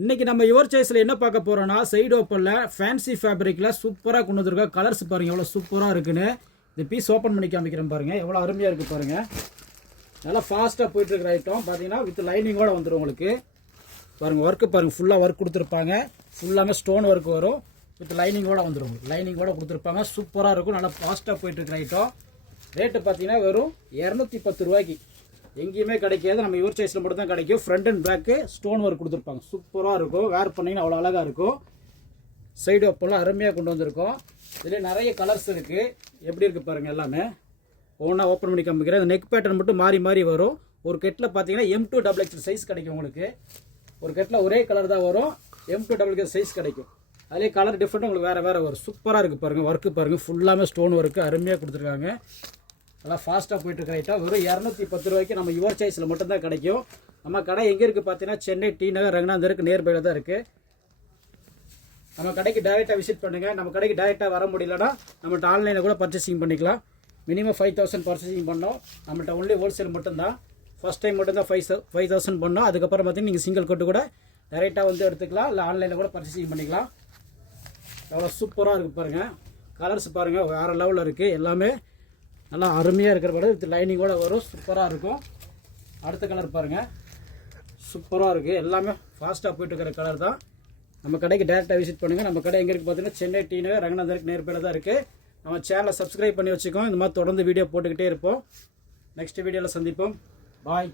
இன்றைக்கி நம்ம யுவர் சாய்ஸில் என்ன பார்க்க போகிறோன்னா சைடு ஓப்பனில் ஃபேன்சி ஃபேப்ரிக்கில் சூப்பராக கொண்டு வந்துருக்கோம். கலர்ஸ் பாருங்கள் எவ்வளோ சூப்பராக இருக்குன்னு. இந்த பீஸ் ஓப்பன் பண்ணி காமிக்கிறேன் பாருங்கள், எவ்வளோ அருமையாக இருக்குது பாருங்கள். நல்லா ஃபாஸ்ட்டாக போயிட்டுருக்கிற ஐட்டம் பார்த்தீங்கன்னா வித் லைனிங்கோடு வந்துடும் உங்களுக்கு. பாருங்கள் ஒர்க்கு பாருங்கள், ஃபுல்லாக ஒர்க் கொடுத்துருப்பாங்க. ஃபுல்லாமே ஸ்டோன் ஒர்க் வரும், வித் லைனிங்கோடு வந்துடும். லைனிங்கோடு கொடுத்துருப்பாங்க, சூப்பராக இருக்கும். நல்லா ஃபாஸ்ட்டாக போயிட்டுருக்கிற ஐட்டம். ரேட்டு பார்த்தீங்கன்னா வெறும் 210 ரூபாய்க்கு. எங்கேயுமே கிடைக்காது, நம்ம யுவர் சாய்ஸில் மட்டும் தான் கிடைக்கும். Front and back stone work கொடுத்துருப்பாங்க, சூப்பராக இருக்கும். வேர் பண்ணிங்கன்னா அவ்வளோ அழகாக இருக்கும். சைடு ஓப்பெல்லாம் அருமையாக கொண்டு வந்திருக்கோம். இதில் நிறைய கலர்ஸ் இருக்குது. எப்படி இருக்குது பாருங்கள், எல்லாமே ஒவ்வொன்றா ஓப்பன் பண்ணி காமிக்கிறேன். இந்த நெக் பேட்டர்ன் மட்டும் மாறி மாறி வரும். ஒரு கெட்டில் பார்த்தீங்கன்னா M2 XXL சைஸ் கிடைக்கும் உங்களுக்கு. ஒரு கெட்டில் ஒரே கலர் தான் வரும், M2 XXL சைஸ் கிடைக்கும். அதிலே கலர் டிஃப்ரெண்ட் உங்களுக்கு வேறு வேறு வரும். சூப்பராக இருக்குது பாருங்கள். ஒர்க்கு பாருங்கள், ஃபுல்லாமே ஸ்டோன் ஒர்க்கு அருமையாக கொடுத்துருக்காங்க. நல்லா ஃபாஸ்ட்டாக போயிட்டுருக்க ஐட்டம். வெறும் 210 ரூபாய்க்கு நம்ம யுவர் சாய்ஸில் மட்டும்தான் கிடைக்கும். நம்ம கடை எங்கே இருக்குது பார்த்தீங்கன்னா சென்னை டி நகர் ரங்கநாதருக்கு நியர்பையில் தான் இருக்குது. நம்ம கடைக்கு டைரெக்டாக விசிட் பண்ணுங்கள். நம்ம கடைக்கு டைரெக்டாக வர முடியலன்னா நம்மள்ட்ட ஆன்லைனில் கூட பர்ச்சேசிங் பண்ணிக்கலாம். மினிமம் 5000 பர்ச்சேசிங் பண்ணோம். நம்மள்ட்ட ஒன்லி ஹோல்சேல் மட்டும்தான். ஃபஸ்ட் டைம் மட்டும்தான் 5000 பண்ணோம். அதுக்கப்புறம் பார்த்தீங்கன்னா நீங்கள் சிங்கிள் கோட்டு கூட டைரெக்டாக வந்து எடுத்துக்கலாம், இல்லை ஆன்லைனில் கூட பர்ச்சேசிங் பண்ணிக்கலாம். எவ்வளோ சூப்பராக இருக்குது பாருங்கள். கலர்ஸ் பாருங்கள் வேறு லெவலில் இருக்குது. எல்லாமே நல்லா அருமையாக இருக்கிற படம் வித் லைனிங்கோட வரும், சூப்பராக இருக்கும். அடுத்த கலர் பாருங்கள், சூப்பராக இருக்குது. எல்லாமே ஃபாஸ்ட்டாக போயிட்டு இருக்கிற கலர் தான். நம்ம கடைக்கு டேரெக்டாக விசிட் பண்ணுங்கள். நம்ம கடை எங்கே இருக்குது பார்த்தீங்கன்னா சென்னை டி நகர் ரங்கநாதருக்கு நேர்பையில் தான் இருக்குது. நம்ம சேனலை சப்ஸ்கிரைப் பண்ணி வச்சுக்கோம். இந்த மாதிரி தொடர்ந்து வீடியோ போட்டுக்கிட்டே இருப்போம். நெக்ஸ்ட் வீடியோவில் சந்திப்போம். பாய்.